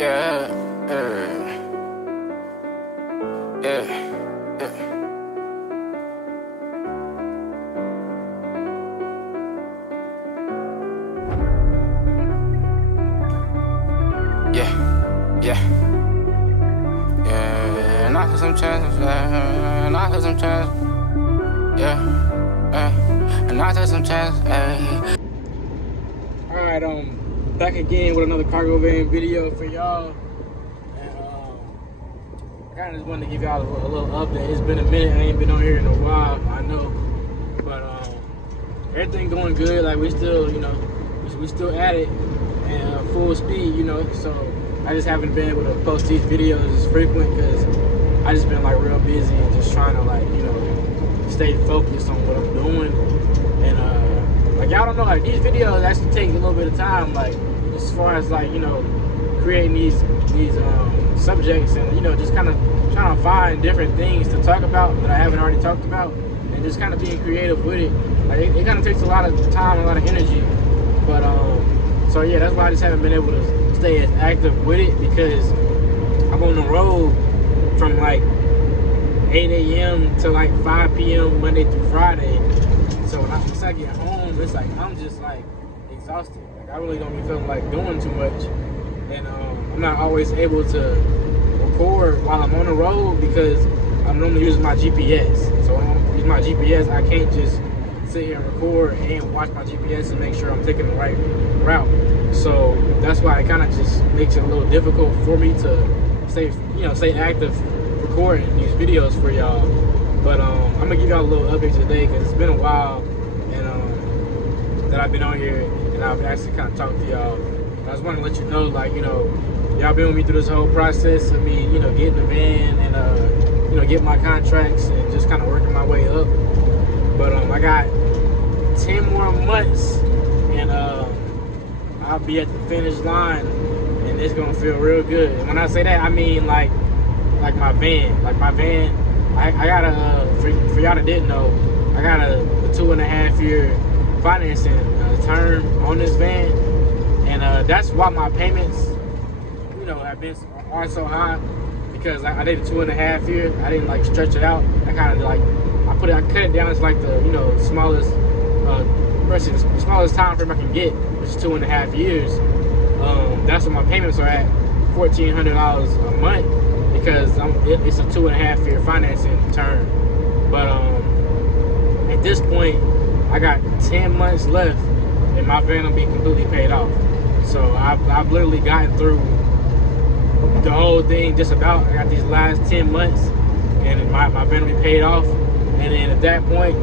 Yeah, yeah, yeah, yeah. Yeah, and I took some chances, and I took some chances, yeah, and I took some chances, ayy. Alright, back again with another cargo van video for y'all. And I kinda just wanted to give y'all a little update. It's been a minute, I ain't been on here in a while, I know. But everything going good, like we still, we still at it and full speed, so I just haven't been able to post these videos as frequent because I just been like real busy and just trying to like, stay focused on what I'm doing. And like y'all don't know, like these videos actually take a little bit of time, like as far as like, creating these subjects and just kind of trying to find different things to talk about that I haven't already talked about, and just kind of being creative with it. Like it kind of takes a lot of time, a lot of energy, but so yeah, that's why I just haven't been able to stay as active with it, because I'm on the road from like 8 a.m. to like 5 p.m. Monday through Friday. So once I get home, it's like I'm just like exhausted. Like I really don't be feeling like doing too much, and I'm not always able to record while I'm on the road because I'm normally using my GPS. So when I'm using my GPS, I can't just sit here and record and watch my GPS and make sure I'm taking the right route. So that's why it kind of just makes it a little difficult for me to stay active recording these videos for y'all. But I'm gonna give y'all a little update today because it's been a while and that I've been on here and I've actually kind of talked to y'all. I just want to let you know, like, y'all been with me through this whole process of me, getting the van and getting my contracts and just kind of working my way up. But I got 10 more months and I'll be at the finish line and it's gonna feel real good. And when I say that, I mean like my van. Like my van, I got a for y'all that didn't know, I got a 2.5 year financing term on this van, and that's why my payments, are so high, because I did a 2.5 year. I didn't like stretch it out. I kind of like I cut it down to like the smallest the smallest time frame I can get, which is 2.5 years. That's what my payments are at, $1,400 a month, because it's a 2.5 year financing term. But at this point, I got 10 months left, and my van will be completely paid off. So I've literally gotten through the whole thing just about. I got these last 10 months, and my van will be paid off. And then at that point,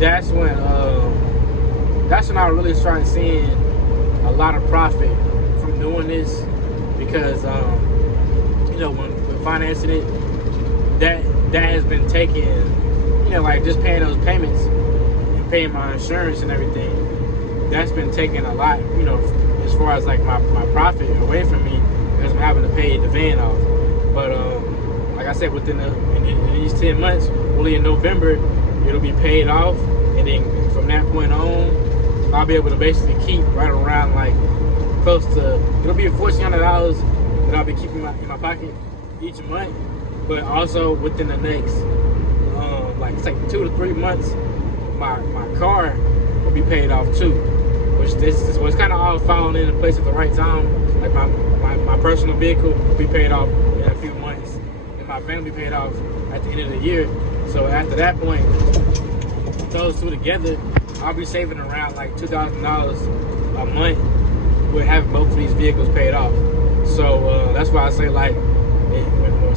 that's when I really started seeing a lot of profit from doing this, because when financing it, that has been taking, like just paying those payments and paying my insurance and everything, that's been taking a lot, as far as like my profit away from me, because I'm having to pay the van off. But like I said, within these 10 months, really in November, it'll be paid off, and then from that point on, I'll be able to basically keep right around like close to, it'll be $1,400 that I'll be keeping in my pocket each month. But also within the next like it's like 2 to 3 months, my car will be paid off too, which it's kind of all falling into place at the right time. Like my personal vehicle will be paid off in a few months, and my van will be paid off at the end of the year. So after that point, those two together, I'll be saving around like $2,000 a month with having both of these vehicles paid off. So that's why I say, like,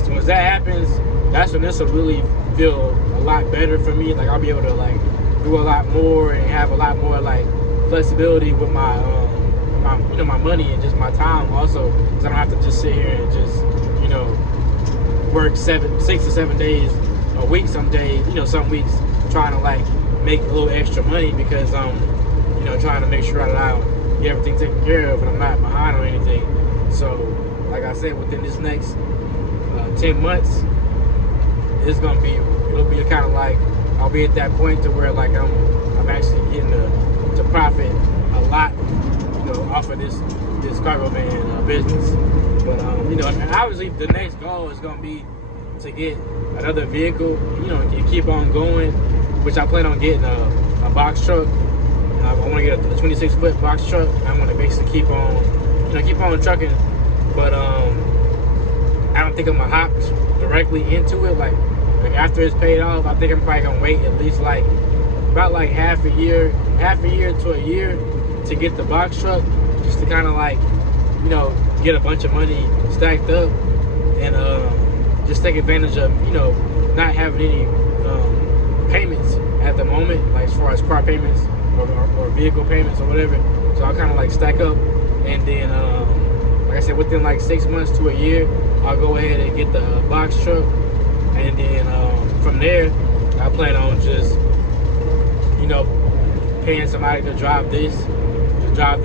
once that happens, that's when this will really feel a lot better for me. Like I'll be able to like do a lot more and have a lot more like flexibility with my my money and just my time also, because I don't have to just sit here and just work 6 to 7 days a week some days, some weeks, trying to like make a little extra money, because trying to make sure that I get everything taken care of and I'm not behind on anything. So like I said, within this next 10 months, it'll be kind of like I'll be at that point to where like I'm actually getting to profit a lot, off of this this cargo van business. But you know, and obviously the next goal is gonna be to get another vehicle, you know, and keep on going, which I plan on getting a box truck. I want to get a 26-foot box truck. I want to basically keep on trucking, but I don't think I'm gonna hop directly into it. Like after it's paid off, I think I'm probably gonna wait at least like about like half a year to a year to get the box truck, just to kind of like, you know, get a bunch of money stacked up and just take advantage of, you know, not having any payments at the moment, like as far as car payments or vehicle payments or whatever. So I'll kind of like stack up, and then like I said, within like 6 months to a year, I'll go ahead and get the box truck, and then from there I plan on just, you know, paying somebody to drive the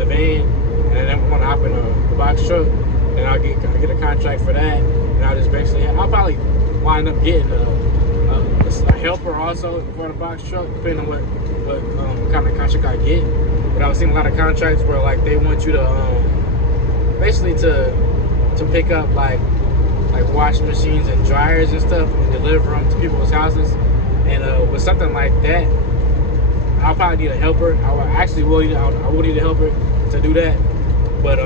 van, and then I'm gonna hop in the box truck, and I'll get a contract for that, and I'll just basically, I'll probably wind up getting a helper also for the box truck, depending on what kind of contract I get. But I've seen a lot of contracts where like they want you to basically to pick up like washing machines and dryers and stuff and deliver them to people's houses. And with something like that, I'll probably need a helper. I will need a helper to do that. But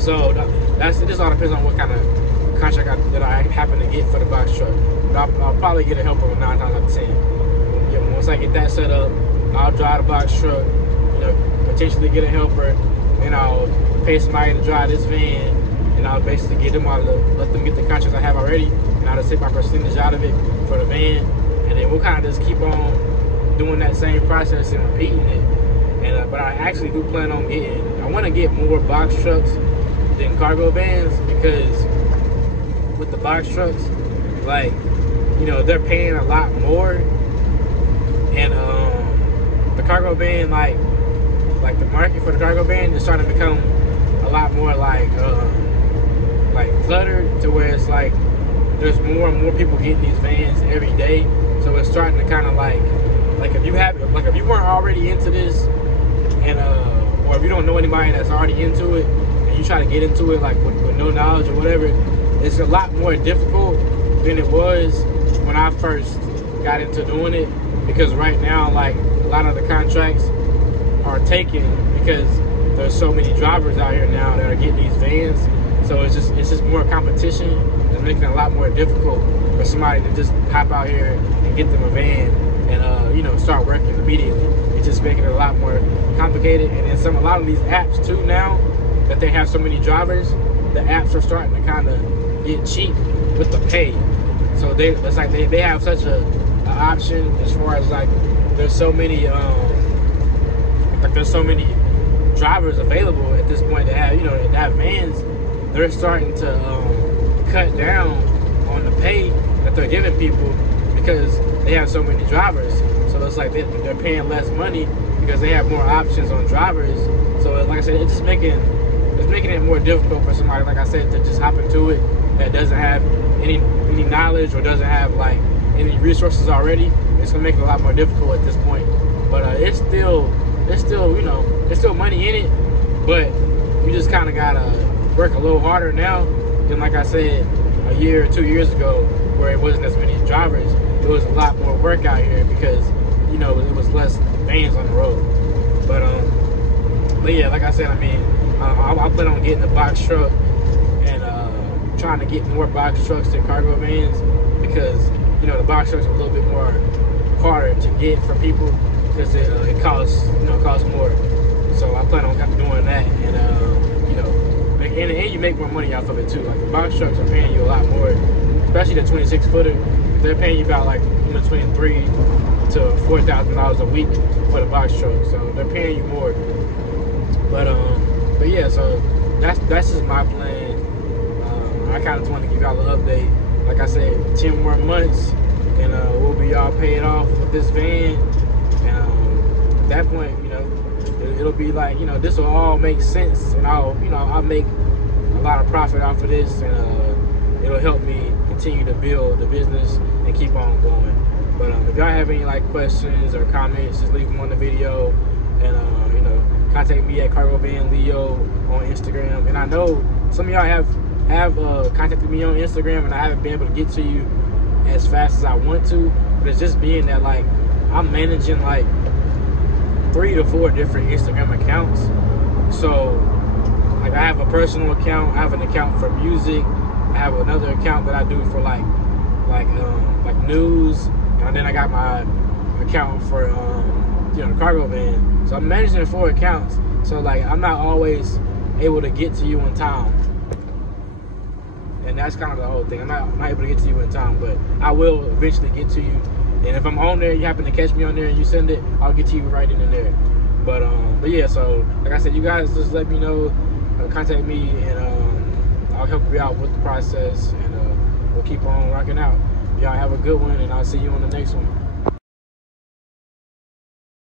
so it just all depends on what kind of contract that I happen to get for the box truck. But I'll probably get a helper 9 times out of 10. Yeah, once I get that set up, I'll drive the box truck, you know, potentially get a helper, and I'll pay somebody to drive this van, and I'll basically get them let them get the contracts I have already, and I'll just take my percentage out of it for the van, and then we'll kind of just keep on doing that same process and repeating it. And but I actually do plan on I want to get more box trucks than cargo vans, because with the box trucks, like, you know, they're paying a lot more, and the cargo van, like the market for the cargo van is starting to become a lot more like cluttered, to where it's like there's more and more people getting these vans every day. So it's starting to kind of like if you weren't already into this, and or if you don't know anybody that's already into it, and you try to get into it like with no knowledge or whatever, it's a lot more difficult than it was when I first got into doing it. Because right now, like, a lot of the contracts are taken because there's so many drivers out here now that are getting these vans. So it's just more competition. It's making it a lot more difficult for somebody to just hop out here and get them a van and you know, start working immediately. It's just making it a lot more complicated. And then a lot of these apps too, now that they have so many drivers, the apps are starting to kind of get cheap with the pay. So it's like they have such an option as far as like there's so many drivers available at this point to have, you know, to have vans. They're starting to cut down on the pay that they're giving people because they have so many drivers. So it's like they're paying less money because they have more options on drivers. So like I said, it's just making it more difficult for somebody, like I said, to just hop into it that doesn't have any knowledge or doesn't have like any resources already. It's gonna make it a lot more difficult at this point. But it's still, you know, there's still money in it, but you just kind of gotta work a little harder now than, like I said, a year or 2 years ago, where it wasn't as many drivers. It was a lot more work out here because, you know, it was less vans on the road. But yeah, like I said, I mean, I plan on getting a box truck and trying to get more box trucks than cargo vans, because, you know, the box trucks are a little bit more harder to get for people because it costs more. So I plan on doing that, and you know, and you make more money off of it too. Like, the box trucks are paying you a lot more, especially the 26-footer. They're paying you about like between $3,000 to $4,000 a week for the box truck. So they're paying you more. But yeah, so that's just my plan. I kind of just want to give y'all an update. Like I said, 10 more months, and we'll be all paid off with this van. And at that point, you know, it'll be like, you know, this will all make sense, and I'll make a lot of profit off of this, and it'll help me continue to build the business and keep on going. But if y'all have any like questions or comments, just leave them on the video, and you know, contact me at Cargo Van Leo on Instagram. And I know some of y'all have contacted me on Instagram, and I haven't been able to get to you as fast as I want to. But it's just being that, like, I'm managing like 3 to 4 different Instagram accounts. So like, I have a personal account, I have an account for music, I have another account that I do for like news, and then I got my account for you know, the Cargo Van. So I'm managing 4 accounts. So like, I'm not always able to get to you in time, and that's kind of the whole thing. I'm not able to get to you in time, but I will eventually get to you. And if I'm on there, you happen to catch me on there and you send it, I'll get to you right in there. But yeah, so like I said, you guys just let me know, contact me, and I'll help you out with the process, and we'll keep on rocking out. Y'all have a good one, and I'll see you on the next one.